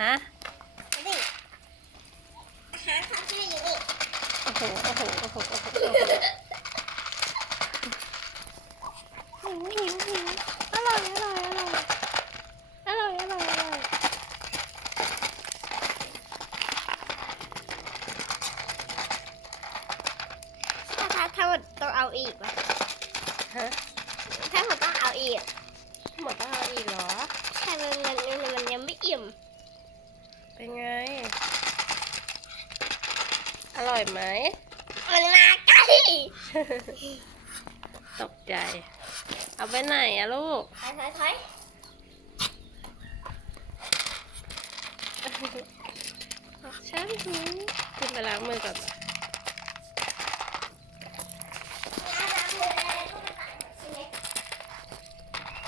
ฮะดูดิอาหารของชื่ออยู่นี่โอ้โหโอ้โหโอ้โหโอ้โหโอ้โหหิวหิวหิวอร่อยอร่อยอร่อยอร่อยอร่อยอร่อยถ้าถ้าถ้าหมดต้องเอาอีกวะฮะถ้าหมดต้องเอาอีกหมดต้องเอาอีกเหรอใช่มันมันมันมันยังไม่อิ่ม เป็นไง อร่อยไหม มันมาใกล้ตกใจ เอาไปไหนอะลูก ถอยถอยถอย ฉันหิวกินไปล้างมือก่อน ล้างมืออะไรก็ไม่ต่างใช่ไหม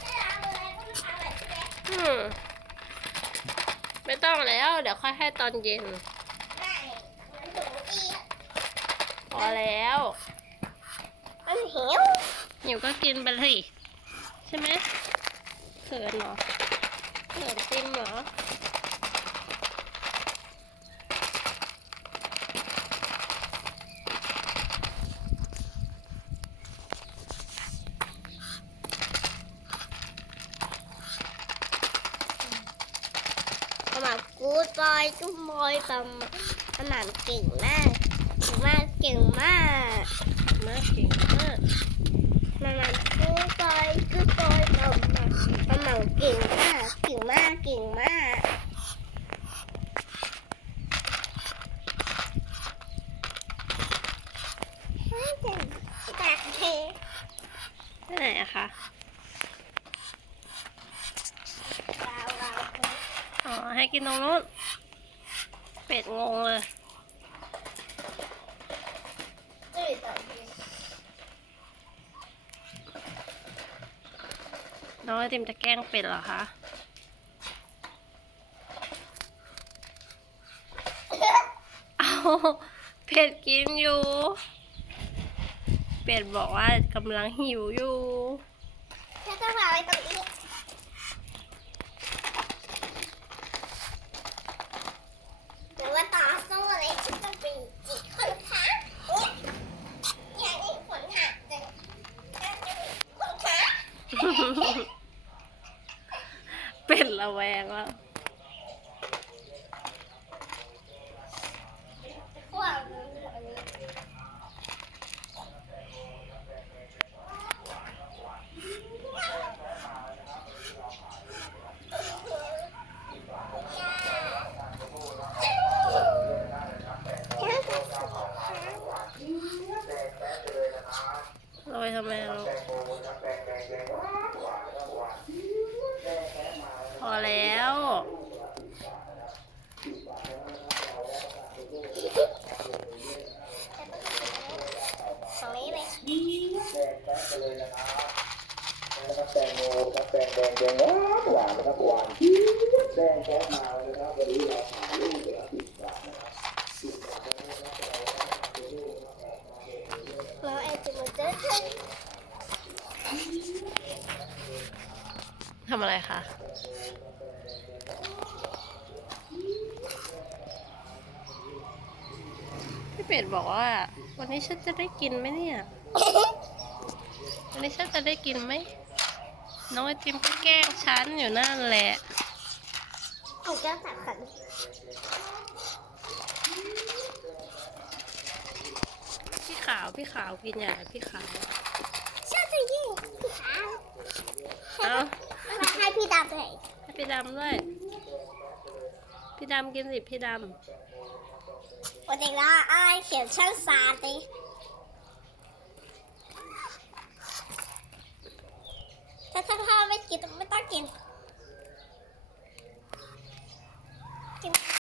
ไม่ล้างมืออะไรก็ไม่ต่างเลยใช่ไหม อืม ไม่ต้องแล้ว เดี๋ยวค่อยให้ตอนเย็นไม่มันถูอีกพอแล้วมันหิวหิวก็กินไปเลยใช่ไหมเขินเหรอเขินติมเหรอ ประมาณ กูดบอยกูบอยประมาณประมเก่งมากเก่งมากเก่งมากมากเก่งมากประมากูดบอยกูดบอยประมาณประมาณเก่งมากเก่งมากเก่งมากแตกเทไปไหนอะคะ เราเรา อ๋อ ให้ กินตรงนู้น เป็ดงงเลยน้องไอติมจะแกล้งเป็ดเหรอคะเอาเป็ดกินอยู่ เป็ดบอกว่ากำลังหิวอยู่แค่ต้องวางไว้ตรงนี้หรือว่าต่อสู้อะไรที่ต้องไปจิกคนขาอุ๊ยอย่างนี้ขนหักเลยขนขา เป็ดระแวงแล้วขวางอันนี้เราไปทำไมลูกพอแล้ว ตรงนี้เลย เลยนะครับนะครับแตงโมครับแตงแดงแดงหวานหวานนะครับหวานแดงแค่มาเลยนะครับวันนี้เราถ่ายรูปไปแล้วติดตามนะครับติดตามนะครับเราแล้วไอ้ตัวมันจะขึ้นทำอะไรคะ พี่เป็ดบอกว่า วันนี้ฉันจะได้กินไหมเนี่ย วันนี้ฉันจะได้กินไหมน้องไอติมก็แกล้งฉันอยู่นั่นแหละเอาแก้วตักขันพี่ขาวพี่ขาวกินใหญ่พี่ขาวชอบจะยิ่งพี่ขาเอามาให้พี่ดำเลยให้พี่ดำด้วย พี่ดำกินสิพี่ดวันเด็กละไอ้เขียนช่างซานดิ ถ้าถ้า